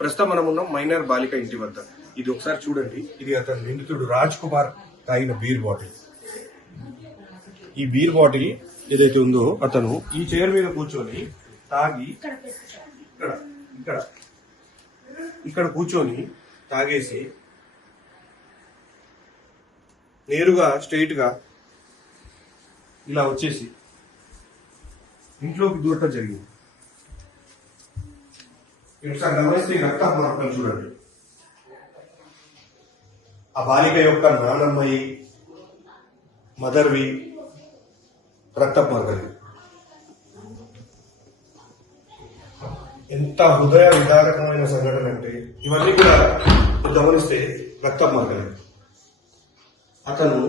ప్రస్తుతం మనం ఉన్నాం మైనర్ బాలిక ఇంటి వద్ద. ఇది ఒకసారి చూడండి. ఇది అతను నిందితుడు రాజ్ కుమార్ తాగిన బీర్ బాటిల్. ఈ బీర్ బాటిల్ ఏదైతే ఉందో అతను ఈ చైర్ మీద కూర్చొని తాగి ఇక్కడ ఇక్కడ ఇక్కడ కూర్చొని తాగేసి నేరుగా స్ట్రైట్ గా ఇలా వచ్చేసి ఇంట్లోకి దూరటం జరిగింది. ఒకసారి గమనిస్తే రక్తపు మరకలు చూడండి. ఆ బాలిక యొక్క నాన్నమ్మయి మదర్వి రక్తపు మరకలు. ఎంత హృదయ విదారకమైన సంఘటన అంటే ఇవన్నీ కూడా గమనిస్తే రక్తపు మరకలు. అతను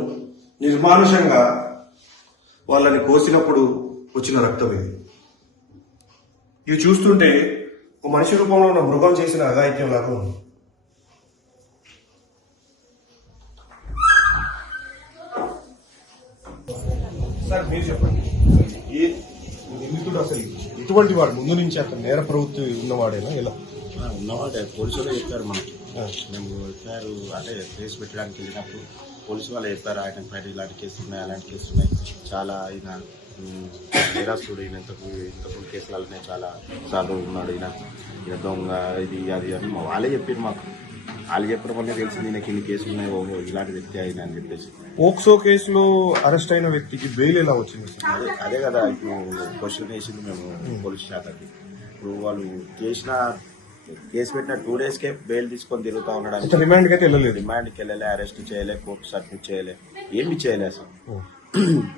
నిర్మానుషంగా వాళ్ళని కోసినప్పుడు వచ్చిన రక్తం ఇది. ఇవి చూస్తుంటే ఒక మనిషి రూపంలో ఉన్న మృగం చేసిన అఘాయిత్యం లాగా ఉంది. సార్ మీరు చెప్పండి, ఏ నిందితుడు అసలు ఎటువంటి వాడు? ముందు నుంచి అతను నేర ప్రవృత్తి ఉన్నవాడేనా? ఎలా ఉన్నవాడే? పోలీసులు చెప్పారు మనకి. మేము చెప్పారు అంటే కేసు పెట్టడానికి వెళ్ళినప్పుడు పోలీసు వాళ్ళు చెప్పారు ఆయన పైన ఇలాంటి కేసులు ఉన్నాయి, అలాంటి కేసులు ఉన్నాయి, చాలా ఆయన నేరస్తుడు, ఈయన ఇంతకు కేసులనే చాలా సార్లు ఉన్నాడు, ఈయన దొంగ ఇది అది అని వాళ్ళే చెప్పారు మాకు. వాళ్ళు చెప్పడం వల్ల తెలిసింది ఈయనకి ఇన్ని కేసులు ఉన్నాయి, ఓహో ఇలాంటి వ్యక్తి అయినా అని చెప్పేసి. పోక్సో కేసులో అరెస్ట్ అయిన వ్యక్తికి బెయిల్ ఎలా వచ్చింది? అదే కదా ఇప్పుడు క్వశ్చన్ వేసింది మేము పోలీస్ శాఖకి. ఇప్పుడు వాళ్ళు కేసు పెట్టిన 2 days బెయిల్ తీసుకొని తిరుగుతా ఉన్నాడు. రిమాండ్కి అయితే వెళ్ళలేదు. రిమాండ్కి వెళ్ళలే, అరెస్ట్ చేయలే, కోర్టు సబ్మిట్ చేయలే, ఏమి చేయలే అసలు.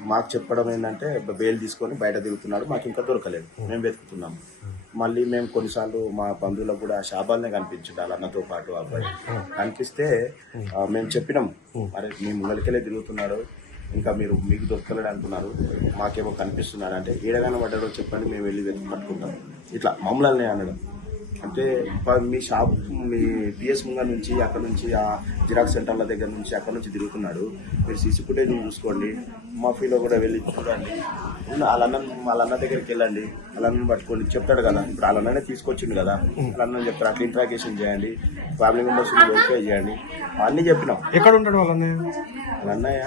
మాకు చెప్పడం ఏంటంటే బెయిల్ తీసుకొని బయట తిరుగుతున్నాడు, మాకు ఇంకా దొరకలేదు, మేము వెతుకుతున్నాము. మళ్ళీ మేము కొన్నిసార్లు మా బంధువులకు కూడా షాబాల్నే కనిపించాడు అన్నతో పాటు అబ్బాయి కనిపిస్తే మేము చెప్పినాం, మరి మీ ముంగలికెళ్ళే తిరుగుతున్నాడు, ఇంకా మీకు దొరకలేడు అంటున్నారు, మాకేమో కనిపిస్తున్నాడు అంటే ఏడగానే పడ్డాడో చెప్పండి, మేము వెళ్ళి వెతుకు పట్టుకుంటాం. ఇట్లా మమ్మల్ని అనడం అంటే మీ షాప్ మీ పిఎస్ ముంగ నుంచి అక్కడ నుంచి ఆ జిరాక్స్ సెంటర్ల దగ్గర నుంచి అక్కడ నుంచి తిరుగుతున్నాడు, మీరు సీసీ ఫుటేజ్ చూసుకోండి, మాఫీలో కూడా వెళ్ళి చూడండి, వాళ్ళన్న దగ్గరికి వెళ్ళండి, వాళ్ళని పట్టుకోండి చెప్తాడు కదా. ఇప్పుడు వాళ్ళనే తీసుకొచ్చిండు కదా, వాళ్ళన్న చెప్తారు, అట్లా ఇంట్రాగేషన్ చేయండి, ఫ్యామిలీ మెంబర్స్ వెరిఫై చేయండి, అన్నీ చెప్పినాం. ఎక్కడ ఉంటాడు వాళ్ళన్నయ్య?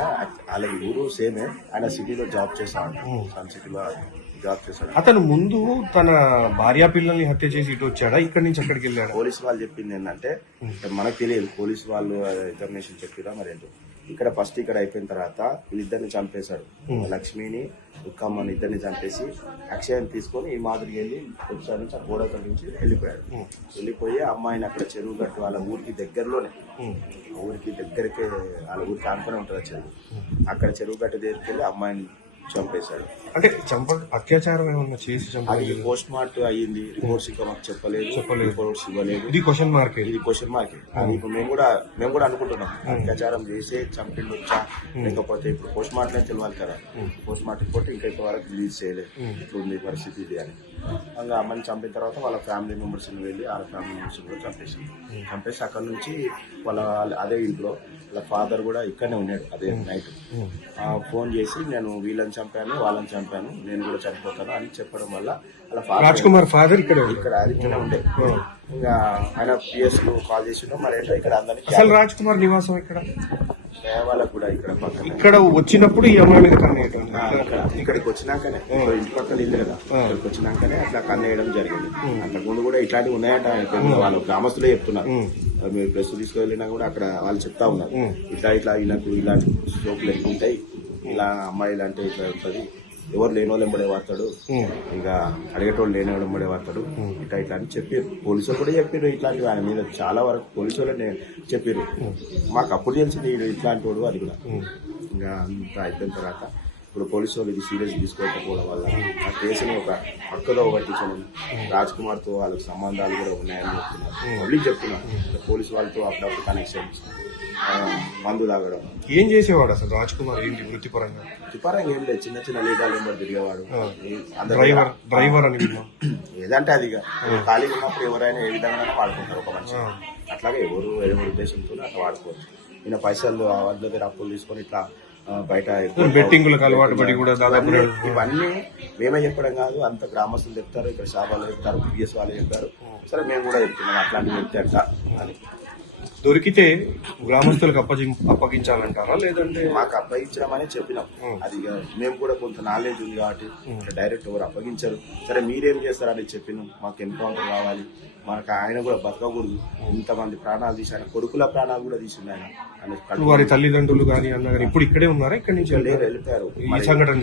వాళ్ళకి ఊరు సేమే, ఆయన సిటీలో జాబ్ చేస్తాడు, సన్ సిటీలో జాబ్ చేశాడు. అతను ముందు తన భార్యా పిల్లల్ని హత్య చేసి ఇటు వచ్చాడా, ఇక్కడి నుంచి అక్కడికి వెళ్ళాడు? పోలీసు వాళ్ళు చెప్పింది ఏంటంటే మనకు తెలియదు, పోలీసు వాళ్ళు ఇన్ఫర్మేషన్ చెప్పిరా మరేంటో. ఇక్కడ ఫస్ట్ ఇక్కడ అయిపోయిన తర్వాత వీళ్ళిద్దరిని చంపేశాడు, లక్ష్మిని ఉక్కమ్మని ఇద్దరిని చంపేసి అక్షయాన్ని తీసుకొని ఈ మాదిరికి వెళ్ళి ఒకసారి నుంచి ఆ గోడక నుంచి వెళ్ళిపోయి అమ్మాయిని అక్కడ చెరువు గట్టు వాళ్ళ ఊరికి దగ్గరలోనే, ఊరికి దగ్గరకే వాళ్ళ ఊరికి ఆనుకునే ఉంటుంది ఆ చెరువు, అక్కడ చెరువు గట్టు దగ్గరికి వెళ్ళి అమ్మాయిని చంపేశాడు. అంటే అత్యాచారం ఏమన్నా చేసి అది పోస్ట్ మార్టం అయ్యింది, రిపోర్ట్స్ ఇంకా మాకు చెప్పలేదు, రిపోర్ట్స్ ఇవ్వలేదు. ఇది క్వశ్చన్ మార్క్. ఇప్పుడు మేము కూడా అనుకుంటున్నాం అత్యాచారం చేసే చంపిండొచ్చా, లేకపోతే ఇప్పుడు పోస్ట్ మార్టం అయితే తెలియాలి కదా, పోస్ట్ మార్టం రిపోర్ట్ ఇంకా ఇంతవరకు రిలీజ్ చేయలేదు, ఇట్లుంది పరిస్థితి ఇది అని. ఇంకా అమ్మని చంపిన తర్వాత వాళ్ళ ఫ్యామిలీ మెంబర్స్ వెళ్ళి వాళ్ళ ఫ్యామిలీ మెంబర్స్ కూడా చంపేసి అక్కడ నుంచి వాళ్ళ అదే ఇంట్లో వాళ్ళ ఫాదర్ కూడా ఇక్కడనే ఉన్నాడు. అదే నైట్ ఫోన్ చేసి నేను వీళ్ళని చంపాను, వాళ్ళని చంపాను, నేను కూడా చనిపోతాను అని చెప్పడం వల్ల వాళ్ళ ఫాదర్ రాజ్ కుమార్ ఫాదర్ ఇక్కడ ఉండే. ఇంకా ఆయన పిఎస్ కు కాల్ చేసిండు, మరి ఇక్కడ అందరినీ. అసలు రాజ్ కుమార్ నివాసం ఇక్కడ వాళ్ళకు కూడా ఇక్కడ పక్కన. ఇక్కడ వచ్చినప్పుడు ఈ అమ్మాయి మీద కన్నేయడం, ఇక్కడికి వచ్చినాకనే ఇంటి పక్కన ఇల్లు కదా, ఇక్కడికి వచ్చినాకనే అట్లా కన్నేయడం జరిగింది. అంతకుముందు కూడా ఇట్లాంటివి ఉన్నాయంట, వాళ్ళు గ్రామస్తులే చెప్తున్నారు. మీరు ప్రెస్ తీసుకువెళ్ళినా కూడా అక్కడ వాళ్ళు చెప్తా ఉన్నారు, ఇట్లా ఈయనకు ఇలాంటి స్ట్రోకులు ఎక్కువ ఉంటాయి, ఇలా అమ్మాయిలు అంటే ఇట్లా ఉంటుంది, ఎవరు లేని వాళ్ళు ఎంబడే వాడతాడు, ఇంకా అడిగేటోళ్ళు లేని వాళ్ళు ఎంబడే వాడతాడు, ఇట్లా అని చెప్పారు. పోలీసులు కూడా చెప్పారు ఇట్లాంటివి, ఆయన మీద చాలా వరకు పోలీసు వాళ్ళే చెప్పారు. మాకు అప్పుడు తెలిసింది ఇట్లాంటి వాడు అది కూడా. ఇంకా అంత అయిపోయిన తర్వాత ఇప్పుడు పోలీసు వాళ్ళు ఇది సీరియస్ తీసుకోకపోవడం వల్ల ఆ కేసుని ఒక పక్కదో పట్టించడం, రాజ్ కుమార్తో వాళ్ళకి సంబంధాలు కూడా ఉన్నాయని చెప్తున్నారు, పబ్లిక్ చెప్తున్నారు. పోలీసు వాళ్ళతో అప్పుడప్పుడు కనెక్షన్, మందు తాగడం. ఏం చేసేవాడు అసలు రాజ్ కుమార్? ఏంటి వృత్తిపరంగా? ఏం లేదు, చిన్న చిన్న లీడర్లు ఎంబడి తిరిగేవాడు, డ్రైవర్ అని ఏదంటే అది ఖాళీగా ఉన్నప్పుడు ఎవరైనా ఏ విధంగా వాడుకుంటారు ఒక మనిషి, అట్లాగే ఎవరి ఉద్దేశంతో అట్లా వాడుకోవచ్చు. ఈయన పైసలు వాళ్ళ దగ్గర అప్పులు తీసుకొని ఇట్లా బయట బెట్టింగులకు అలవాటు పడి కూడా దాదాపు ఇవన్నీ మేమే చెప్పడం కాదు, అంత గ్రామస్తులు చెప్తారు, ఇక్కడ షాప్ వాళ్ళు చెప్తారు, పిఎస్ వాళ్ళు చెప్తారు. సరే మేము కూడా చెప్తున్నాం అట్లాంటివి చెప్తే అట్లా అని. దొరికితే గ్రామస్తులకు అప్పగించాలంటారా లేదంటే మాకు అప్పగించడం అని చెప్పినాం. అది ఇక మేము కూడా కొంత నాలెడ్జ్ ఉంది కాబట్టి డైరెక్ట్ ఎవరు అప్పగించరు. సరే మీరేం చేస్తారని చెప్పినాం, మాకు ఎన్కౌంటర్ కావాలి, మనకు ఆయన కూడా బతకకూడదు, ఇంతమంది ప్రాణాలు తీసి ఆయన కొడుకుల ప్రాణాలు కూడా తీసిండు ఆయన. వారి తల్లిదండ్రులు కానీ అన్న కానీ ఇప్పుడు ఇక్కడే ఉన్నారా? ఇక్కడి నుంచి వెళ్ళిపోయారు. ఈ సంఘటన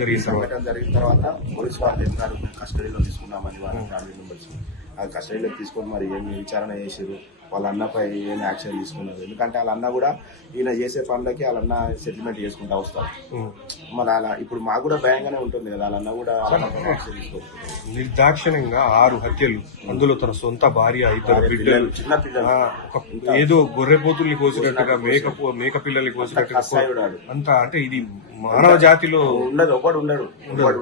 జరిగిన తర్వాత పోలీసు వాళ్ళు చెప్పినారు కస్టడీలో తీసుకున్నామని వాళ్ళ ఫ్యామిలీ మెంబర్స్. అది కస్టడీలో తీసుకొని మరి ఏమి విచారణ చేసారు, వాళ్ళ అన్నపై ఏం యాక్షన్ తీసుకున్నారు. ఎందుకంటే వాళ్ళ అన్న కూడా ఈయన చేసే పనులకి వాళ్ళ అన్న సెటిల్మెంట్ చేసుకుంటా వస్తారు. మరి అలా ఇప్పుడు మాకు కూడా భయంగానే ఉంటుంది కదా, వాళ్ళ అన్న కూడా యాక్షన్ తీసుకోవచ్చు. నిర్దాక్షిణ్యంగా 6 హత్యలు, అందులో తన సొంత భార్య, 2 బిడ్డలు, చిన్న పిల్లలు, ఏదో గొర్రెపోతుల్ని కోసినట్టుగా మేక పిల్లల్ని కోసినట్టుగా అంతా. అంటే ఇది మానవ జాతిలో ఉండదు, ఒకడు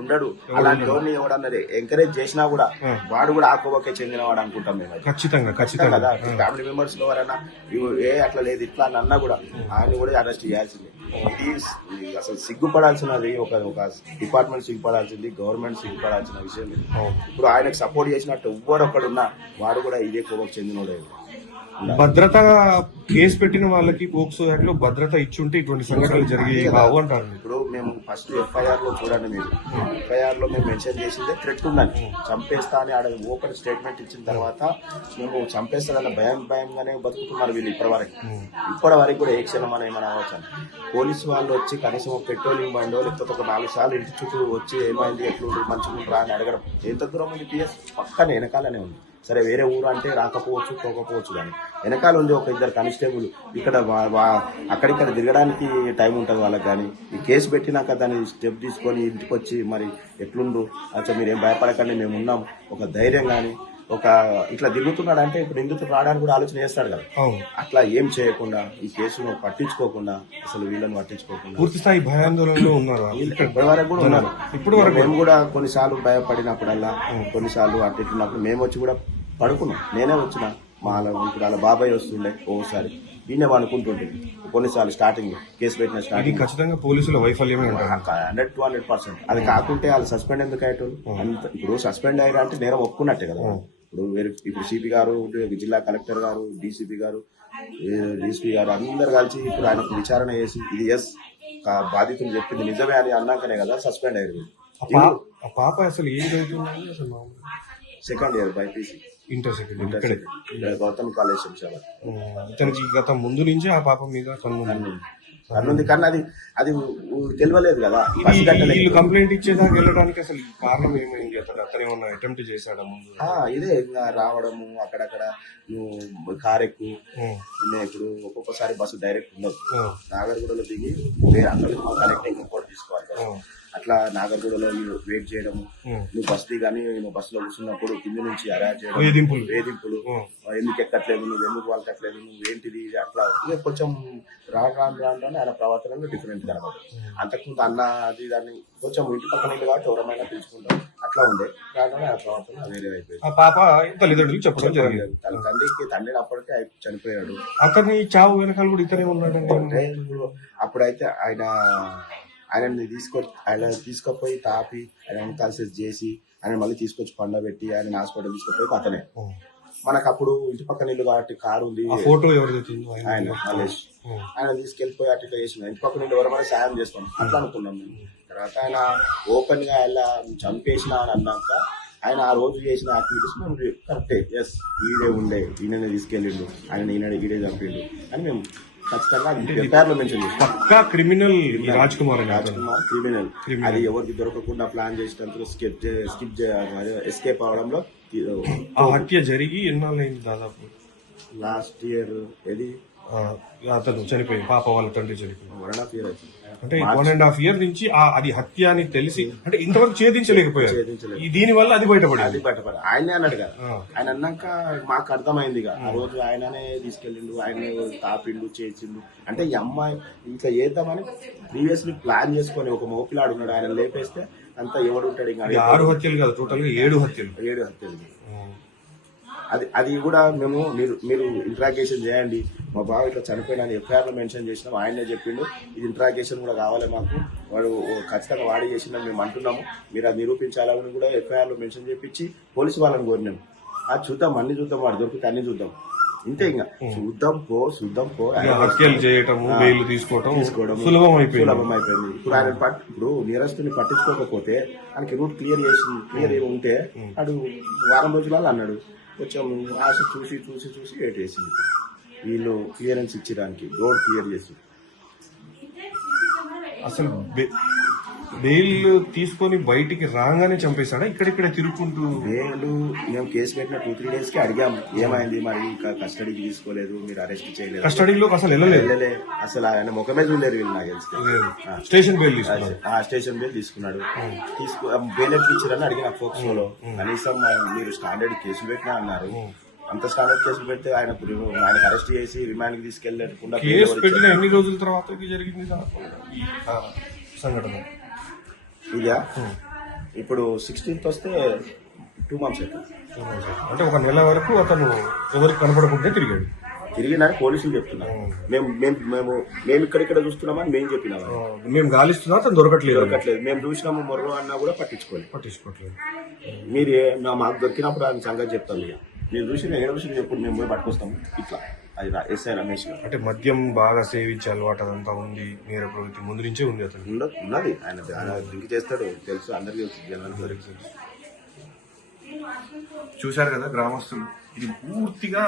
ఉండడు అలాంటి లోన్ని ఎవడన్నది ఎంకరేజ్ చేసినా కూడా వాడు కూడా ఆ కోవకే చెందినవాడు అనుకుంటాం మేము. ఖచ్చితంగా కదా. ఫ్యామిలీ మెంబర్స్ లో ఎవరైనా అట్లా లేదు ఇట్లా అని అన్నా కూడా ఆయన కూడా అరెస్ట్ చేయాల్సిందే. ఇది అసలు సిగ్గుపడాల్సినది, ఒక డిపార్ట్మెంట్ సిగ్గుపడాల్సింది, గవర్నమెంట్ సిగ్గుపడాల్సిన విషయం. ఇప్పుడు ఆయనకు సపోర్ట్ చేసినట్టు ఎవ్వడొక్కడున్నా వాడు కూడా ఇదే కోవకు చెందినోడే. భద్రత కేసు పెట్టిన వాళ్ళకి పోక్సో యాక్ట్ లో భద్రత ఇచ్చుంటే ఇటువంటి సంఘటనలు జరిగే బావు అంటారు. ఇప్పుడు మేము ఫస్ట్ ఎఫ్ఐఆర్ లో చూడండి, మీరు ఎఫ్ఐఆర్ లో మేము మెన్షన్ చేసిందే థ్రెట్ ఉందని, చంపేస్తా అని ఆడ ఓపెన్ స్టేట్మెంట్ ఇచ్చిన తర్వాత మేము చంపేస్తారన్న భయంగానే బతుకుతున్నారు వీళ్ళు ఇప్పటి వరకు కూడా ఏ క్షణం అని ఏమైనా అవ్వచ్చు. పోలీసు వాళ్ళు వచ్చి కనీసం పెట్రోలింగ్ బండో లేకపోతే ఒక 4 సార్లు ఇంటి చుట్టూ వచ్చి ఏమైంది ఎట్లుంటుంది మంచిగా అని అడగడం. ఎంత దూరం ఉంది పిఎస్ పక్కనే వెనకాలనే ఉంది. సరే వేరే ఊరు అంటే రాకపోవచ్చు పోకపోవచ్చు, కానీ వెనకాల ఉంది ఒక 2 కానిస్టేబుల్. ఇక్కడ అక్కడిక్కడ తిరగడానికి టైం ఉంటుంది వాళ్ళకి. కానీ ఈ కేసు పెట్టినాక దాన్ని స్టెప్ తీసుకొని ఇంటికి వచ్చి మరి ఎట్లుండు అచ్చా మీరేం భయపడకండి మేము ఉన్నాం, ఒక ధైర్యం కానీ ఒక ఇట్లా తిరుగుతున్నాడు అంటే ఇప్పుడు నిందితుడు రావడానికి కూడా ఆలోచన చేస్తాడు కదా. అట్లా ఏం చేయకుండా ఈ కేసును పట్టించుకోకుండా, అసలు వీళ్ళని పట్టించుకోకుండా పూర్తి స్థాయి భయాందోళనలో ఉన్నారు. ఇప్పటి వరకు కూడా ఉన్నారు. ఇప్పుడు మేము కూడా కొన్నిసార్లు భయపడినప్పుడల్లా, కొన్నిసార్లు అటు ఇట్లున్నప్పుడు మేము వచ్చి కూడా పడుకున్నాం. నేనే వచ్చిన ఇప్పుడు వాళ్ళ బాబాయ్ వస్తుండే ఓసారి ఈయనే అనుకుంటుంటే కొన్నిసార్లు స్టార్టింగ్ కేసు పెట్టిన స్టార్టింగ్. ఖచ్చితంగా పోలీసుల వైఫల్యమే 100%. అది కాకుంటే వాళ్ళు సస్పెండ్ ఎందుకు అయ్యేటోళ్ళు అంత. ఇప్పుడు సస్పెండ్ అయ్యారు అంటే నేరం ఒప్పుకున్నట్టే కదా. ఇప్పుడు సిపి గారు, జిల్లా కలెక్టర్ గారు, డీసీపీ గారు, డీసీపీ గారు అందరు కలిసి ఇప్పుడు ఆయనకు విచారణ చేసి ఇది బాధితులు చెప్పింది నిజమే అని అన్నాకనే కదా సస్పెండ్ అయ్యారు. ఆ పాప అసలు ఏం జరుగుతుందని అసలు second year BiPC inter second Gautam college Shamshabad. ఇతనికి గత ముందు నుంచి ఆ పాప మీద కన్నుంది కానీ అది తెలియలేదు కదా. వీళ్ళు కంప్లైంట్ ఇచ్చేదాకా వెళ్ళడానికి అసలు కారణం ఏమైంది? అతను ఏమన్నా అటెంప్ట్ చేశాడా ముందు? ఇదే ఇంకా రావడము అక్కడక్కడ నువ్వు కార్ ఎక్కువ ఇప్పుడు ఒక్కొక్కసారి బస్సు డైరెక్ట్ ఉండదు. నాగర్గూడలో దిగి అక్కడ కనెక్టింగ్ ఇంకోటి తీసుకోవాలి కదా. అట్లా నాగర్గూడలో నువ్వు వెయిట్ చేయడము, నువ్వు బస్ దిగాని నువ్వు బస్సులో కూర్చున్నప్పుడు కింద నుంచి అరాజ్ చేయడం, వేధింపులు, ఎందుకు ఎక్కట్లేదు, నువ్వు ఎందుకు వాళ్ళకట్లేదు, నువ్వు ఏంటిది అట్లా. ఇక కొంచెం రాను ఆయన ప్రవర్తనలో డిఫరెంట్ కనబడుతుంది. అంతకుముందు అన్న అది దాన్ని కొంచెం ఇంటి పక్కన ఇల్లు కాబట్టి ఎవరమైనా పిలుచుకుంటాం అట్లా ఉండే. రాను ఆయన ప్రవర్తన వేరే అయిపోయింది. ఆ పాప తల్లిదండ్రులు చెప్పడం జరిగింది. తండ్రి అప్పటికే చనిపోయాడు. అతని చావు వెనకాల కూడా ఇతనే ఉన్నాడు. అప్పుడైతే ఆయనని తీసుకొపోయి తాపి ఆయన ఎన్కాల్సెస్ చేసి ఆయన మళ్ళీ తీసుకొచ్చి పండబెట్టి ఆయన హాస్పిటల్ తీసుకుపోయి అతనే. మనకు అప్పుడు ఇంటి పక్కన ఇల్లు కాబట్టి కారు ఉంది, ఫోటో ఎవరు ఆయన మలేష్ ఆయన తీసుకెళ్లిపోయి అట్లా చేసిన ఇంటి పక్కన ఇల్లు ఎవరైనా సాయం చేస్తాం అట్లా అనుకున్నాం మేము. తర్వాత ఆయన ఓపెన్ గా ఇలా చంపేసిన అని అన్నాక ఆయన ఆ రోజు చేసిన యాక్టివిటీస్ మేము కరెక్టే, ఎస్ ఈడే ఉండే, ఈయననే తీసుకెళ్ళిండు, ఆయన ఈడే చంపిండు అని మేము ఖచ్చితంగా ఎఫ్ఐఆర్ లో మెన్షన్ చేస్తాం. పక్కా క్రిమినల్ రాజ్ కుమార్ క్రిమినల్. అది ఎవరికి దొరకకుండా ప్లాన్ చేసినందుకు ఎస్కేప్ అవడంలో. ఆ హత్య జరిగి ఎన్నాళ్ళైంది? దాదాపు లాస్ట్ ఇయర్. ఏది అతను చనిపోయి పాప వాళ్ళ తండ్రి చనిపోయి 1.5 year అవుతుంది. అంటే 1.5 year నుంచి అది హత్య అని తెలిసి అంటే ఇంతవరకు ఛేదించలేకపోయారు. దీని వల్ల అది బయటపడి ఆయనే అన్నాడు కదా. ఆయన అన్నాక మాకు అర్థమైంది ఆ రోజు ఆయననే తీసుకెళ్ళిండు, ఆయనే తాపిండు చేసిండు. అంటే ఈ అమ్మాయి ఇంకా చేద్దామని ప్రీవియస్లీ ప్లాన్ చేసుకొని ఒక మోపిలాడు ఉన్నాడు, ఆయన లేపేస్తే అంతా ఎవడుంటాడు. ఇంకా 6 హత్యలు కాదు, టోటల్ గా 7 హత్యలు. అది కూడా మేము మీరు ఇంట్రాగేషన్ చేయండి, మా బావ ఇట్లా చనిపోయినా ఎఫ్ఐఆర్ లో మెన్షన్ చేసినాం, ఆయనే చెప్పిండు ఇది ఇంట్రాగేషన్ కూడా కావాలి మాకు, వాడు ఖచ్చితంగా వాడి చేసిందని మేము అంటున్నాము, మీరు అది నిరూపించాలని కూడా ఎఫ్ఐఆర్ లో మెన్షన్ చేపించి పోలీసు వాళ్ళని కోరినాం. అది చూద్దాం, అన్ని చూద్దాం, వాడు దొరికితే అన్ని చూద్దాం, ఇంతే. ఇంకా చూద్దాం పో హత్యలు చేయటము, బెయిల్ తీసుకోవడం సులభం అయిపోయింది. ఇప్పుడు ఆయన ఇప్పుడు నేరస్తుని పట్టించుకోకపోతే ఆయనకి రూట్ క్లియర్ ఉంటే అడు వారం రోజులలో అన్నాడు, కొంచెం ఆశ చూసి వెయిట్ చేసింది. వీళ్ళు క్లియరెన్స్ ఇచ్చడానికి రోడ్ క్లియర్ చేసి అసలు బెయిల్ తీసుకొని బయటికి రాగానే చంపేశాడా? ఇక్కడిక్కడ తిరుగుకుంటూ బెయిల్ మేము కేసు పెట్టిన 2-3 days కి అడిగాము, ఏమైంది మరి ఇంకా కస్టడీకి తీసుకోలేదు, మీరు అరెస్ట్ చేయలేదు, కస్టడీలోకి అసలు వెళ్ళలే, అసలు ఆయన ముఖమే చూడలేరు వీళ్ళు. నాకు తెలిసి స్టేషన్ బెయిల్ స్టేషన్ బెయిల్ తీసుకున్నాడు. బెయిల్ ఎట్లా ఇచ్చారని అడిగిన ఫోక్స్లో, కనీసం మీరు స్టాండర్డ్ కేసులు పెట్టినా అన్నారు. అంత స్టాండర్డ్ కేసులు పెడితే ఆయనకు అరెస్ట్ చేసి రిమాండ్ కి తీసుకెళ్లకుండా కేసు పెట్టిన ఎన్ని రోజుల తర్వాత జరిగింది సంఘటన? ఇదా ఇప్పుడు 16th వస్తే 2 months అవుతుంది. అంటే ఒక నెల వరకు అతను ఎవరికి కనపడకుండా తిరిగినని పోలీసులు చెప్తున్నారు. మేము ఇక్కడిక్కడ చూస్తున్నామని మేము చెప్పినాము. మేము గాలిస్తున్నా అతను దొరకట్లేదు. మేము చూసినాము మొర్రో అన్నా కూడా పట్టించుకోవట్లేదు. మీరు మాకు దొరికినప్పుడు ఆయన సంగతి చెప్తాం. ఇక మీరు చూసిన ఏడు విషయం చెప్పుడు మేము పోయి పట్టుకొస్తాము. ఇట్లా అది ఎస్ఐ రమేష్ అంటే మద్యం బాగా సేవించే అలవాటు అదంతా ఉంది, నేర ప్రవృత్తి ముందు నుంచే ఉంది అతను. ఉన్నది, ఆయన డ్రింక్ చేస్తాడు, తెలుసు, అందరికీ తెలుసు, జనానికి తెలుసు. చూశారు కదా గ్రామస్తులు, ఇది పూర్తిగా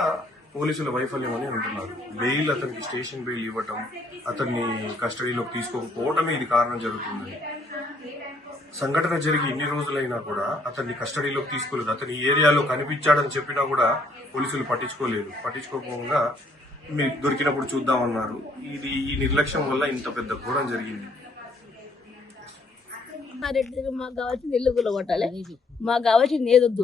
పోలీసుల వైఫల్యం అని అంటున్నారు. బెయిల్ అతనికి స్టేషన్ బెయిల్ ఇవ్వటం, అతన్ని కస్టడీలోకి తీసుకోకపోవటమే ఇది కారణం జరుగుతుంది. సంఘటన జరిగి ఇన్ని రోజులైనా కూడా అతన్ని కస్టడీలోకి తీసుకోలేదు. అతని ఏరియాలో కనిపించాడని చెప్పినా కూడా పోలీసులు పట్టించుకోకుండా మీరు దొరికినప్పుడు చూద్దామన్నారు. ఈ నిర్లక్ష్యం వల్ల ఇంత పెద్ద ఘోరం జరిగింది. మాకు కావాల్సింది ఇల్లు గుల్ల కొట్టాలి, మాకు కావాల్సింది ఏదొద్దు,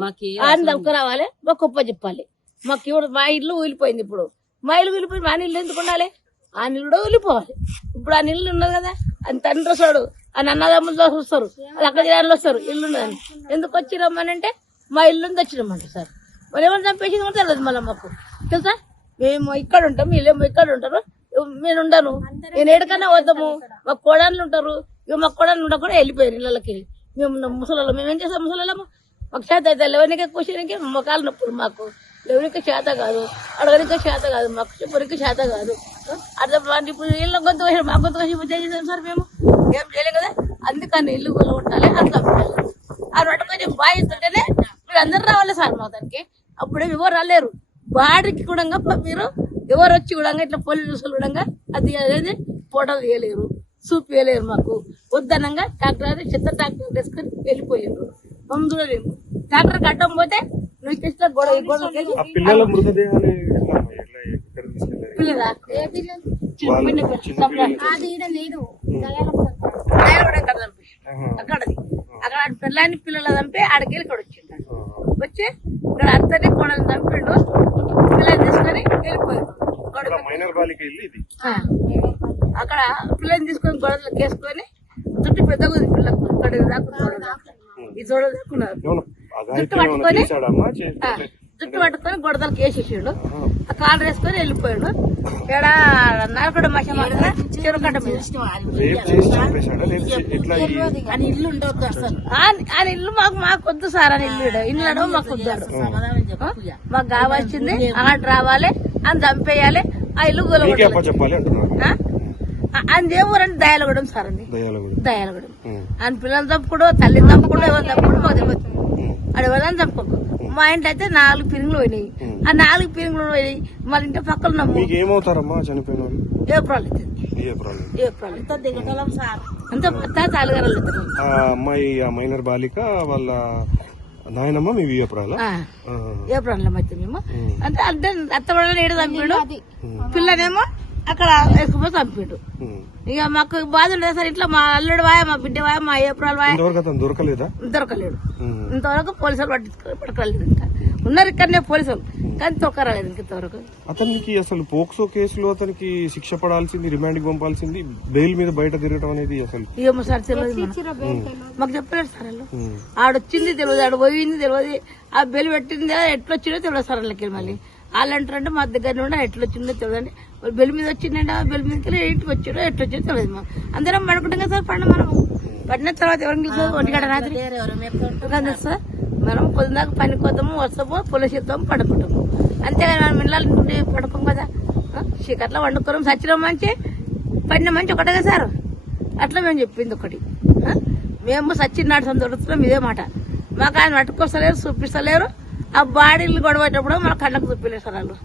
ఆయన దొక్క రావాలి, మాకు గొప్ప చెప్పాలి. మాకు ఇప్పుడు మా ఇల్లు ఊలిపోయింది, ఇప్పుడు మా ఇల్లు ఊలిపోయి మా ఇల్లు ఎందుకు ఉండాలి? ఆ నీళ్ళు కూడా ఊలిపోవాలి. ఇప్పుడు ఆ నీళ్ళు ఉన్నది కదా, అని తండ్రి వస్తాడు, అని అన్నదమ్ములతో వస్తారు, వాళ్ళు అక్క జిల్లాలో వస్తారు, ఇల్లు ఉన్నదని. ఎందుకు వచ్చి రమ్మనంటే మా ఇల్లు తెచ్చి రమ్మంటారు సార్. వాళ్ళు ఏమైనా చంపేసింది కూడా తెలియదు మళ్ళీ మాకు, తెలుసా? మేము ఇక్కడ ఉంటాం, వీళ్ళేమో ఇక్కడ ఉంటారు, నేను ఉండను, నేను ఎక్కడికన్నా వద్దాము. మాకు కోడళ్ళు ఉంటారు, ఇక మాకు కోడళ్ళు ఉండకుండా వెళ్ళిపోయారు ఇళ్ళకి. మేము ముసలి మేమేం చేస్తాం? ముసలము మాకు చేత అయితే ఎవరికి కూర్చోనికి మొక్కలు నొప్పులు, మాకు ఎవరికి చేత కాదు, అడగడానికి చేత కాదు, మాకు చెప్పడానికి చేత కాదు. అర్థం ఇప్పుడు ఇళ్ళ గొంతు వేసారు, మా గొంతు వేసి పూజ చేసాం సార్, మేము ఏం చేయలేం కదా. అందుకని ఇల్లు కొలు కొట్టాలి, అర్థం ఆ రొట్ట కొంచెం బాగుంటుంటేనే మీరు అందరు రావాలి సార్ మా దానికి. అప్పుడే ఎవరు రాలేరు, బాడికి కూడా మీరు ఎవరు వచ్చి కూడా ఇట్లా పోలీసులు కూడా అది అనేది ఫోటోలు తీయలేరు, చూపించలేరు. మాకు వద్దనంగా ట్రాక్టర్ చెత్త ట్రాక్టర్ వేసుకొని వెళ్ళిపోయారు. మమ్మల్ని చూడలేము. ట్రాక్టర్ కట్టం పోతే నువ్వు చేసిన పిల్లల మృతదేహాలు పిల్లరా అక్కడది అక్కడ పిల్లని పిల్లలు చంపి ఆడకెళ్ళి ఇక్కడ వచ్చిండు. వచ్చి ఇక్కడ అత్తని కోడలు చంపిండు, పిల్లలు తీసుకొని వెళ్ళిపోయాడు. అక్కడ పిల్లని తీసుకొని గొడవలకు వేసుకొని జుట్టు పెద్దగా ఉంది పిల్లకు, ఈ చూడలు దాక్కున్నారు. జుట్టు పట్టుకొని గొడవలకు వేసేసాడు, ఆ కాలు వేసుకొని వెళ్ళిపోయాడు. ఇక్కడ నరకడు మష చెరుకట్ట మీద అని ఇల్లు ఉండవద్దు అసలు. ఆయన ఇల్లు మాకు వద్దు సార్, అని ఇల్లు మాకు వద్దాడు. మాకు కావాల్సింది ఆట రావాలి, అని చంపేయాలి, ఆ ఇల్లు ఆయన దేవురంటే దయాలగూడెం సార్, అండి దయాలగూడెం. ఆయన పిల్లలు తప్పుకోడు, తల్లిని తప్పుకోడు, ఎవరు తప్పుకోడు మాకు తెలియదు. అది ఎవరైనా తప్పుకోకు. మా ఇంటి అయితే 4 పిరింగులు పోయినాయి, ఆ 4 పిరింగులు పోయినాయి. మన ఇంటి పక్కన ఉన్నాము. ఏమవుతారమ్మా చనిపోయిన ఏప్రిల్ అంతా తాలుగారు. అమ్మాయి ఆ మైనర్ బాలిక వాళ్ళ నాయనమ్మ మీ ఏప్రిల్ ఏప్రిల్ మధ్య మేము అంటే అత్తవాళ్ళని ఏడు చంపాడు, పిల్లనేమో అక్కడ వేసుకుపోయి చంపాడు. ఇక మాకు బాధ ఉండదు సార్. ఇట్లా మా అల్లుడు వాయ, మా బిడ్డ వాయ, మా ఏప్రిల్ వాయ దొరకలేడు. ఇంతవరకు పోలీసులు పట్టుకోలేదు. ఇంకా ఉన్నారు ఇక్కడనే పోలీసులు, కానీ తొక్కరాలేదు ఇంతవరకు. అతనికి అసలు పోక్సో కేసులో అతనికి శిక్ష పడాల్సింది, రిమాండ్ కి పంపాల్సింది, బెయిల్ మీద బయట తిరగడం అనేది అసలు ఏమో సార్ తెలియదు, మాకు చెప్పలేదు సార్. వాళ్ళు ఆడొచ్చింది తెలియదు, ఆడ పోయింది తెలియదు, ఆ బెయిల్ పెట్టింది ఎట్లొచ్చిందో తెలియదు సార్ వాళ్ళకి. మళ్ళీ వాళ్ళు అంటారంటే మా దగ్గర నుండి ఎట్లా వచ్చిందో తెలియదండి. బెల్ మీద వచ్చిందంటే బెల్ మీదకి ఇంటికి వచ్చారో ఎట్లా వచ్చారో తెలియదు. మాకు అందరం పడుకుంటాం కదా సార్. మనం పడిన తర్వాత ఎవరికి ఒంటిగడ రాత్రి సార్ మనం పొద్దుదాకా పనికి పోతాము, వస్తాము, పొలం చేస్తాము, పడుకుంటాము. అంతేగాని మనం ఇళ్ళంటే పడుకోం కదా. చీకట్లో వండుకోవడం సచ్చిరం మంచి పడిన మంచి ఒకటే కదా సార్. అట్లా మేము చెప్పింది ఒకటి. మేము సచ్చినాడు సందర్భంలో ఇదే మాట. మాకు ఆయన పట్టుకొస్తలేరు, చూపిస్తలేరు. ఆ బాడీలు గొడవటప్పుడు మన కళ్ళకు చూపిలేదు సార్ వాళ్ళు.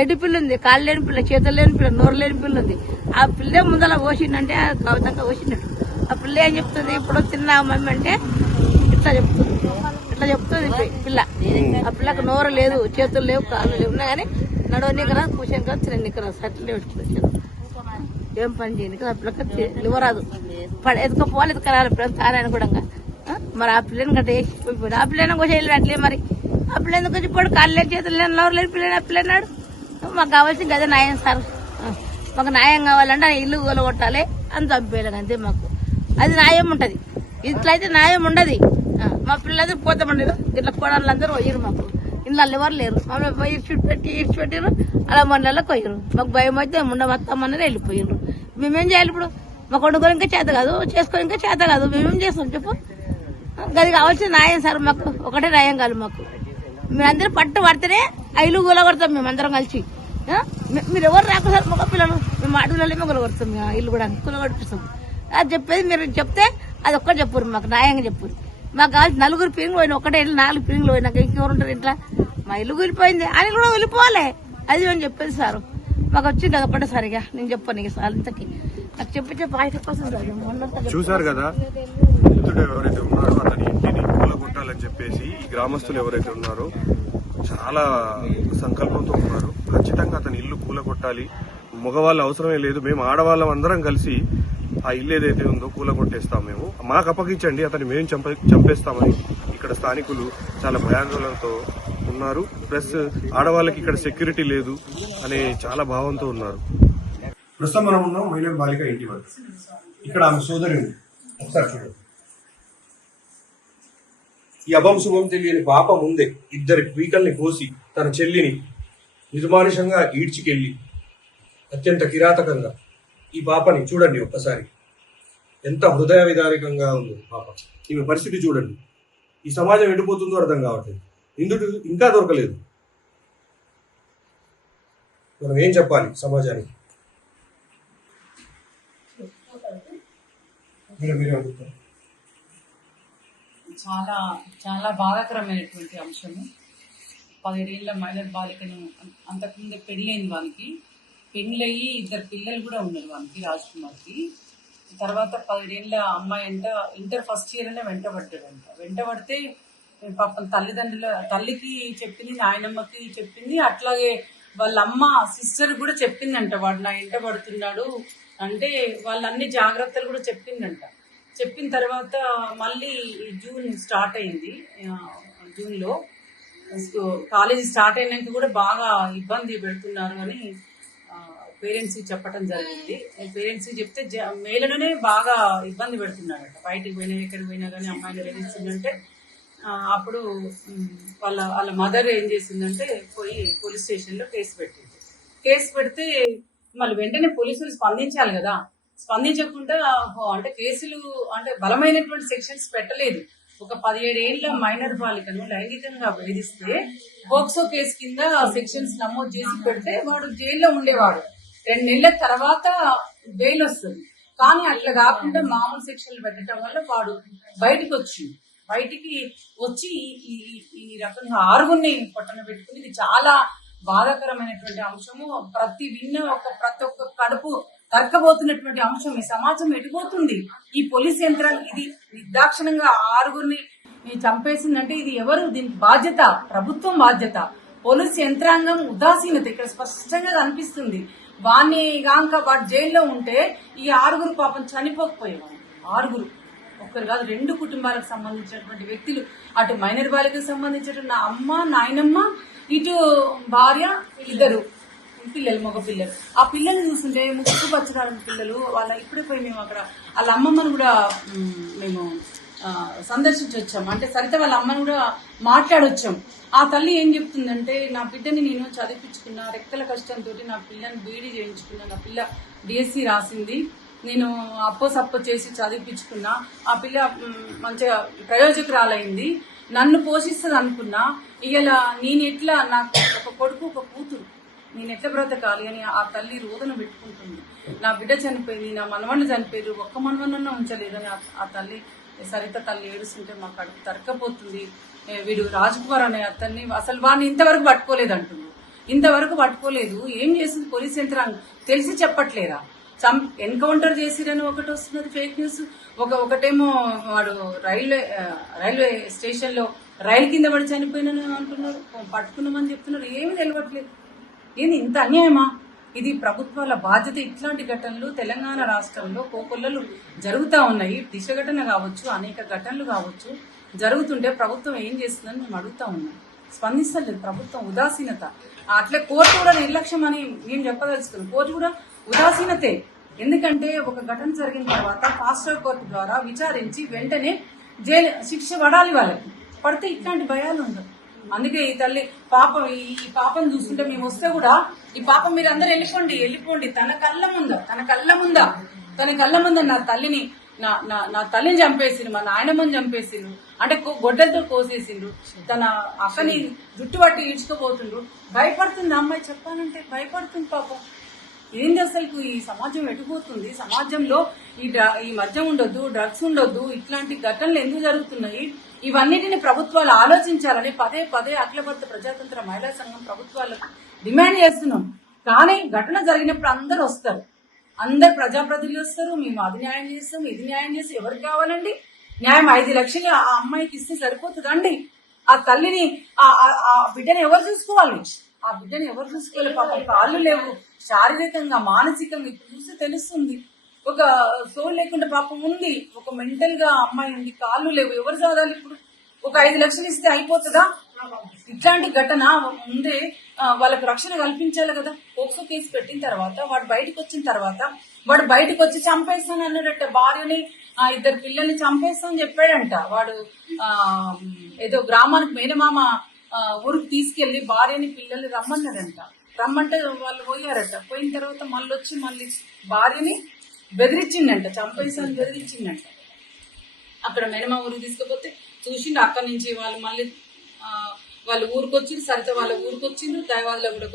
ఎడ్డి పిల్ల ఉంది, కాళ్ళు లేని పిల్ల, చేతులు లేని పిల్ల, నోరు లేని పిల్ల ఉంది. ఆ పిల్లే ముందర పోసిందంటే కవితంగా పోసినట్టు. ఆ పిల్ల ఏం చెప్తుంది, ఇప్పుడు తిన్నా మమ్మీ అంటే ఇట్లా చెప్తుంది. ఇట్లా చెప్తుంది పిల్ల. ఆ పిల్లకి నోరు లేదు, చేతులు లేవు, కాళ్ళు లేవు. ఉన్నా కానీ నడవనీకి రాదు, కూర్చొని కాదు, తిననీకి రాదు. అట్లనే పెట్టుకోవచ్చు. ఏం పని చేయని కదా. ఆ పిల్లకి లివరాదు. ఎదుకపోవాలి, ఎదుకరాలి పిల్లలు తారాయన కూడా. మరి ఆ పిల్లని గట్ట వేసి పోయిపోయాడు. ఆ పిల్లని కూడా చేయలేదు అట్లే. మరి ఆ పిల్ల ఎందుకు వచ్చిపోయాడు? కాళ్ళు లేని, చేతులు లేని, నోరు లేని పిల్లని ఆ పిల్ల అన్నాడు. మాకు కావాల్సింది అదే న్యాయం సార్. మాకు న్యాయం కావాలంటే ఆ ఇల్లు కూలగొట్టాలి అని చంపేయాలి అంతే. మాకు అది న్యాయం ఉంటది. ఇట్లా అయితే న్యాయం ఉండదు. మా పిల్లలు పోతామండి. ఇట్లా కోడళ్ళందరూ పోయారు. మాకు ఇంట్లో ఎవరు లేరు. మమ్మల్ని ఇడిచిపెట్టారు. అలా మండలకు పోయారు. మాకు భయం అయితే ఉండమత్తమ్మన్నది వెళ్ళిపోయారు. మేమేం చేయాలి ఇప్పుడు? మాకు వండుకొని ఇంకా చేత కాదు, చేసుకొని ఇంకా చేత కాదు. మేమేం చేస్తాం చెప్పు? అది కావాల్సిన న్యాయం సార్. మాకు ఒకటే న్యాయం కాదు. మాకు మీరందరూ పట్టు పడితేనే ఆ ఇల్లు కూలగొడతాం మేమందరం కలిసి. మీరు ఎవరు రాకు సార్. మగ పిల్లలు మేము ఆడపిల్లలే కూలగొడతాం. ఇల్లు కూడా కూలగొడిపిస్తాం. అది చెప్పేది మీరు చెప్తే అది ఒక్కటి చెప్పరు. మాకు న్యాయంగా చెప్పరు. మాకు కావాల్సి 4 పీరింగ్లు పోయినా, ఒకటే ఇల్లు 4 పీరింగ్లు పోయినాక ఇంకెవరు ఉంటారు ఇంట్లో? మా ఇల్లు కూలిపోయింది, ఆ ఇల్లు కూడా వెళ్ళిపోవాలి. అది మేము చెప్పేది సారు. మాకు వచ్చింది కదా పట్టు సరిగా. నేను చెప్పాను ఇక సార్ ఇంతకి నాకు చెప్పే బాధ్యత కోసం. చూసారు కదా, నిందితుడు ఎవరైతే ఉన్నారో అతని ఇంటిని కూలగొట్టాలని చెప్పేసి ఈ గ్రామస్తులు ఎవరైతే ఉన్నారో చాలా సంకల్పంతో ఉన్నారు. ఖచ్చితంగా అతని ఇల్లు కూలగొట్టాలి. మగవాళ్ళ అవసరమే లేదు, మేము ఆడవాళ్ళం అందరం కలిసి ఆ ఇల్లు ఏదైతే ఉందో కూలగొట్టేస్తాం. మేము మాకు అప్పగించండి, అతన్ని మేము చంపేస్తామని ఇక్కడ స్థానికులు చాలా భయాందోళనతో ఉన్నారు. ప్లస్ ఆడవాళ్ళకి ఇక్కడ సెక్యూరిటీ లేదు అనే చాలా భావంతో ఉన్నారు. ప్రస్తుతం మనం ఉన్నాం మైనర్ బాలిక ఇంటి వద్ద. ఇక్కడ ఆమె సోదరి ఉంది. ఒకసారి చూడండి. ఈ అభం శుభం తెలియని పాప ముందే 2 పీకల్ని కోసి తన చెల్లిని నిర్మానుషంగా ఈడ్చికెళ్లి అత్యంత కిరాతకంగా ఈ పాపని చూడండి ఒక్కసారి. ఎంత హృదయ విదారకంగా ఉంది పాప. ఈమె పరిస్థితి చూడండి. ఈ సమాజం ఎడిపోతుందో అర్థం కావట్లేదు. నిందుడు ఇంకా దొరకలేదు. మనం ఏం చెప్పాలి సమాజానికి? చాలా చాలా బాధాకరమైనటువంటి అంశము. 17 ఏళ్ల మైనర్ బాలికను అంతకుముందు పెళ్ళైంది వానికి. పెళ్ళయి 2 పిల్లలు కూడా ఉన్నారు వానికి, రాజ్ కుమార్కి. తర్వాత 17 ఏళ్ల అమ్మాయి అంట ఇంటర్ ఫస్ట్ ఇయర్ అనే వెంటబడ్డాడంట. వెంటబడితే పాపం తల్లికి చెప్పింది, నాయనమ్మకి చెప్పింది, అట్లాగే వాళ్ళ అమ్మ సిస్టర్ కూడా చెప్పిందంట. వాడు నా ఇంట పడుతున్నాడు అంటే వాళ్ళన్ని జాగ్రత్తలు కూడా చెప్పిందంట. చెప్పిన తర్వాత మళ్ళీ జూన్ స్టార్ట్ అయింది. జూన్లో కాలేజీ స్టార్ట్ అయినాక కూడా బాగా ఇబ్బంది పెడుతున్నారు అని పేరెంట్స్కి చెప్పడం జరిగింది. పేరెంట్స్కి చెప్తే మేలులోనే బాగా ఇబ్బంది పెడుతున్నారట. బయటికి పోయినా ఎక్కడికి పోయినా కానీ అమ్మాయిని వేధిస్తుందంటే అప్పుడు వాళ్ళ మదర్ ఏం చేసిందంటే పోయి పోలీస్ స్టేషన్లో కేసు పెట్టింది. కేసు పెడితే మళ్ళీ వెంటనే పోలీసులు స్పందించాలి కదా. స్పందించకుండా అంటే కేసులు అంటే బలమైనటువంటి సెక్షన్స్ పెట్టలేదు. ఒక 17 ఏళ్ల మైనర్ బాలికను లైంగికంగా వేధిస్తే పోక్సో కేసు కింద సెక్షన్స్ నమోదు చేసి పెడితే వాడు జైల్లో ఉండేవాడు. 2 నెలల తర్వాత బెయిల్ వస్తుంది. కానీ అట్లా కాకుండా మామూలు సెక్షన్లు పెట్టడం వల్ల వాడు బయటికి వచ్చి ఈ రకంగా 6గురిని పొట్టన పెట్టుకుని ఇది చాలా బాధాకరమైనటువంటి అంశము. ప్రతి ఒక్క కడుపు తరకబోతున్నటువంటి అంశం. ఈ సమాజం ఎటుపోతుంది? ఈ పోలీస్ యంత్రాంగం ఇది నిర్దాక్షిణంగా 6గురిని చంపేసిందంటే ఇది ఎవరు? దీనికి బాధ్యత ప్రభుత్వం బాధ్యత. పోలీస్ యంత్రాంగం ఉదాసీనత ఇక్కడ స్పష్టంగా కనిపిస్తుంది. వాడిని వాడు జైల్లో ఉంటే ఈ 6గురు పాపం చనిపోకపోయేవాడు. 6గురు ఒక్కరు కాదు, 2 కుటుంబాలకు సంబంధించినటువంటి వ్యక్తులు. అటు మైనర్ బాలికకు సంబంధించిన అమ్మ, నాయనమ్మ, ఇటు భార్య, 2 పిల్లలు, మగ పిల్లలు. ఆ పిల్లల్ని చూస్తుంటే ముక్కు పచ్చడానికి పిల్లలు. ఇప్పుడే పోయి మేము అక్కడ వాళ్ళ అమ్మమ్మను కూడా మేము సందర్శించి వచ్చాం. అంటే సరిత వాళ్ళ అమ్మని కూడా మాట్లాడొచ్చాం. ఆ తల్లి ఏం చెప్తుందంటే, నా బిడ్డని నేను చదివించుకున్నా, రెక్కల కష్టంతో నా పిల్లని బీడీ చేయించుకున్నా, నా పిల్ల డిఎస్సి రాసింది, నేను అప్పో చేసి చదివించుకున్నా, ఆ పిల్ల మంచిగా ప్రయోజకురాలైంది, నన్ను పోషిస్తుంది అనుకున్నా, ఇలా నేను ఎట్లా, నాకు ఒక కొడుకు ఒక కూతురు, నేను ఎట్లా బ్రతకాలి అని ఆ తల్లి రోదన పెట్టుకుంటుంది. నా బిడ్డ చనిపోయింది, నా మనవళ్ళు చనిపోయారు, ఒక్క మనవన్నన్నా ఉంచలేదని ఆ తల్లి సరిత తల్లి ఏడుస్తుంటే మా కడుపు తరకపోతుంది. వీడు రాజ్కుమార్ అనే అతన్ని అసలు వాడిని ఇంతవరకు పట్టుకోలేదు అంటున్నారు. ఇంతవరకు పట్టుకోలేదు. ఏం చేసింది పోలీస్ యంత్రాంగం తెలిసి చెప్పట్లేదా? ఎన్కౌంటర్ చేసిరని ఒకటి వస్తున్నది ఫేక్ న్యూస్, ఒకటేమో వాడు రైల్వే స్టేషన్ లో రైలు కింద పడి చనిపోయినని అంటున్నారు, పట్టుకున్నామని చెప్తున్నారు. ఏమి తెలియట్లేదు. ఏంది ఇంత అన్యాయమా? ఇది ప్రభుత్వాల బాధ్యత. ఇట్లాంటి ఘటనలు తెలంగాణ రాష్ట్రంలో కోకొల్లలు జరుగుతూ ఉన్నాయి. దిశ ఘటన కావచ్చు, అనేక ఘటనలు కావచ్చు జరుగుతుంటే ప్రభుత్వం ఏం చేస్తుందని మేము అడుగుతా ఉన్నాం. స్పందిస్తలేదు ప్రభుత్వం. ఉదాసీనత. అట్లే కోర్టు కూడా నిర్లక్ష్యం అని మేము చెప్పదలుచుకున్నాం. కోర్టు కూడా ఉదాసీనతే. ఎందుకంటే ఒక ఘటన జరిగిన తర్వాత ఫాస్ట్ ట్రాక్ కోర్టు ద్వారా విచారించి వెంటనే జైలు శిక్ష పడాలి. వాళ్ళకి పడితే ఇట్లాంటి భయాలు ఉండవు. అందుకే ఈ తల్లి పాపం, ఈ పాపం చూస్తుంటే మేము వస్తే కూడా ఈ పాపం మీరు అందరూ వెళ్ళిపోండి తన కళ్ళ ముంద నా తల్లిని నా తల్లిని చంపేసిండ్రు, మా నాయనమ్మని చంపేసిండ్రు, అంటే గొడ్డలతో కోసేసిండ్రు, తన అక్కని జుట్టు పట్టి ఈడ్చుకోబోతుండ్రు. భయపడుతుంది అమ్మాయి, చెప్పాలంటే భయపడుతుంది పాపం. ఏంది అసలు ఈ సమాజం ఎటుపోతుంది? సమాజంలో ఈ మద్యం ఉండొద్దు, డ్రగ్స్ ఉండొద్దు, ఇట్లాంటి ఘటనలు ఎందుకు జరుగుతున్నాయి? ఇవన్నిటిని ప్రభుత్వాలు ఆలోచించాలని పదే అఖిలభారత ప్రజాతంత్ర మహిళా సంఘం ప్రభుత్వాలకు డిమాండ్ చేస్తున్నాం. కానీ ఘటన జరిగినప్పుడు అందరు వస్తారు, అందరు ప్రజాప్రతినిధులు వస్తారు, మేము అది న్యాయం చేస్తాం, ఇది న్యాయం చేస్తాం. ఎవరికి కావాలండి న్యాయం? 5 లక్షలు ఆ అమ్మాయికి ఇస్తే సరిపోతుందండి? ఆ తల్లిని ఆ బిడ్డని ఎవరు చూసుకోవాలి? ఆ బిడ్డని ఎవరు చూసుకోవాలి? పాపం కాళ్ళు లేవు, శారీరకంగా మానసికంగా ఇప్పుడు చూస్తే తెలుస్తుంది. ఒక సోల్ లేకుండా పాపం ఉంది, ఒక మెంటల్ గా అమ్మాయి ఉంది, కాళ్ళు లేవు, ఎవరు చదవాలి ఇప్పుడు? ఒక 5 లక్షలు ఇస్తే అయిపోతుందా? ఇట్లాంటి ఘటన ముందే వాళ్ళకు రక్షణ కల్పించాలి కదా. పోక్సో కేసు పెట్టిన తర్వాత వాడు బయటకు వచ్చిన తర్వాత వాడు బయటకు వచ్చి చంపేస్తాను అన్నాడట. భార్యని 2 పిల్లల్ని చంపేస్తానని చెప్పాడంట. వాడు ఏదో గ్రామానికి మేనమామ ఊరికి తీసుకెళ్లి భార్యని పిల్లల్ని రమ్మన్నాడంట. రమ్మంటే వాళ్ళు పోయారట. పోయిన తర్వాత మళ్ళీ భార్యని బెదిరించిండంట, చంపేసాను బెదిరించిండంట. అక్కడ మేనమామ ఊరికి తీసుకుపోతే చూసిండు. అక్కడి నుంచి వాళ్ళు ఊరికి వచ్చింది, సరిత వాళ్ళ ఊరికి వచ్చిండ్రు, దైవాల్లో కూడా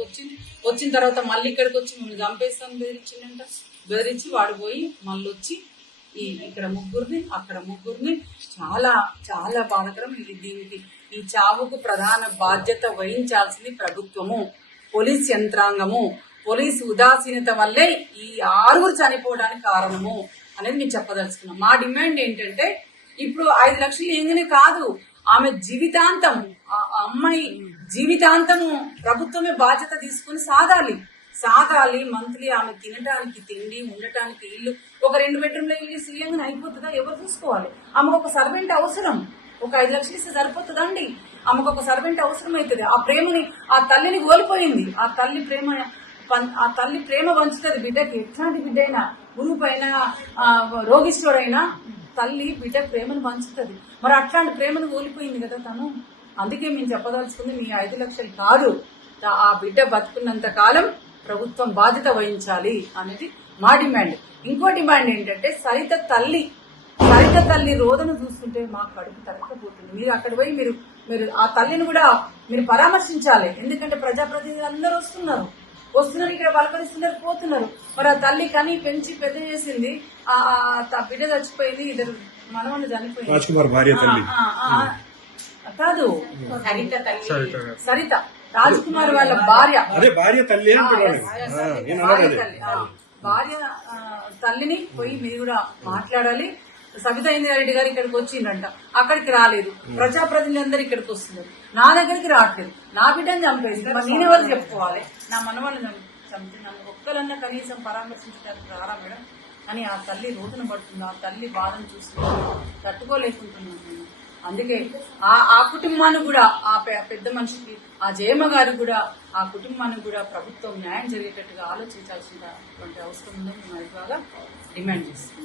వచ్చిన తర్వాత మళ్ళీ ఇక్కడికి వచ్చి మమ్మల్ని చంపేస్తాను బెదిరించిండంట. బెదిరించి వాడు పోయి మళ్ళీ వచ్చి ఇక్కడ ముగ్గురిని, అక్కడ ముగ్గురిని. చాలా చాలా బాధాకరం. దీనికి ఈ చావుకు ప్రధాన బాధ్యత వహించాల్సింది ప్రభుత్వము, పోలీస్ యంత్రాంగము. పోలీసు ఉదాసీనత వల్లే ఈ 6 చనిపోవడానికి కారణము అనేది మేము చెప్పదలుచుకున్నాం. మా డిమాండ్ ఏంటంటే, ఇప్పుడు 5 లక్షలు ఏంగానే కాదు, ఆమె జీవితాంతం, ఆ అమ్మాయి జీవితాంతము ప్రభుత్వమే బాధ్యత తీసుకుని సాగాలి. మంత్లీ ఆమె తినడానికి తిండి, ఉండటానికి ఇల్లు, ఒక 2 బెడ్రూమ్ల ఇల్లు సీఎంగా అయిపోతుందా? ఎవరు చూసుకోవాలి? ఆమెకు ఒక సర్వెంట్ అవసరం. ఒక 5 లక్షలు ఇస్తే సరిపోతుందండి? ఆమెకు ఒక సర్వెంట్ అవసరం అవుతుంది. ఆ ప్రేమని, ఆ తల్లిని కోల్పోయింది. ఆ తల్లి ప్రేమ పంచుతుంది బిడ్డకి. ఎట్లాంటి బిడ్డ అయినా, గురువు పైన రోగిష్ఠుడైనా తల్లి బిడ్డ ప్రేమను పంచుతుంది. మరి అట్లాంటి ప్రేమను కోల్పోయింది కదా తను. అందుకే మేము చెప్పదలుచుకుంది, మీ 5 లక్షలు కాదు, ఆ బిడ్డ బతుకున్నంత కాలం ప్రభుత్వం బాధ్యత వహించాలి అనేది మా డిమాండ్. ఇంకో డిమాండ్ ఏంటంటే, సరిత తల్లి రోదన చూస్తుంటే మాకు కడుపు తరగకపోతుంది. మీరు అక్కడ పోయి మీరు ఆ తల్లిని కూడా మీరు పరామర్శించాలి. ఎందుకంటే ప్రజాప్రతినిధులు అందరూ వస్తున్నారు, ఇక్కడ పలకరిస్తున్నారు, పోతున్నారు. మరి ఆ తల్లి కని పెంచి పెద్ద చేసింది, ఆ బిడ్డ చచ్చిపోయింది, 2 మనవళ్ళు చనిపోయింది. రాజ్కుమార్ భార్య తల్లి కాదు, సరిత రాజ్కుమార్ వాళ్ళ భార్య. భార్య తల్లిని పోయి మీరు కూడా మాట్లాడాలి. సబితా ఇంద్రారెడ్డి గారు ఇక్కడికి వచ్చిందంట, అక్కడికి రాలేదు. ప్రజాప్రతినిధులందరూ ఇక్కడికి వస్తున్నారు, నా దగ్గరికి రావట్లేదు. నా బిడ్డను చంపేసి మరి నేనెవరు చెప్పుకోవాలి? నా మనవాళ్ళని చంపి నన్ను ఒక్కరన్నా కనీసం పరామర్శించడానికి రారా మేడం అని ఆ తల్లి రోజున పడుతుంది. ఆ తల్లి బాధను చూస్తున్నాను, తట్టుకోలేకుంటున్నాను నేను. అందుకే ఆ కుటుంబాన్ని కూడా, ఆ పెద్ద మనిషికి, ఆ జయమ్మ గారు కూడా, ఆ కుటుంబానికి కూడా ప్రభుత్వం న్యాయం జరిగేటట్టుగా ఆలోచించాల్సినటువంటి అవసరం ఉందని మేము బాగా డిమాండ్ చేస్తున్నాం.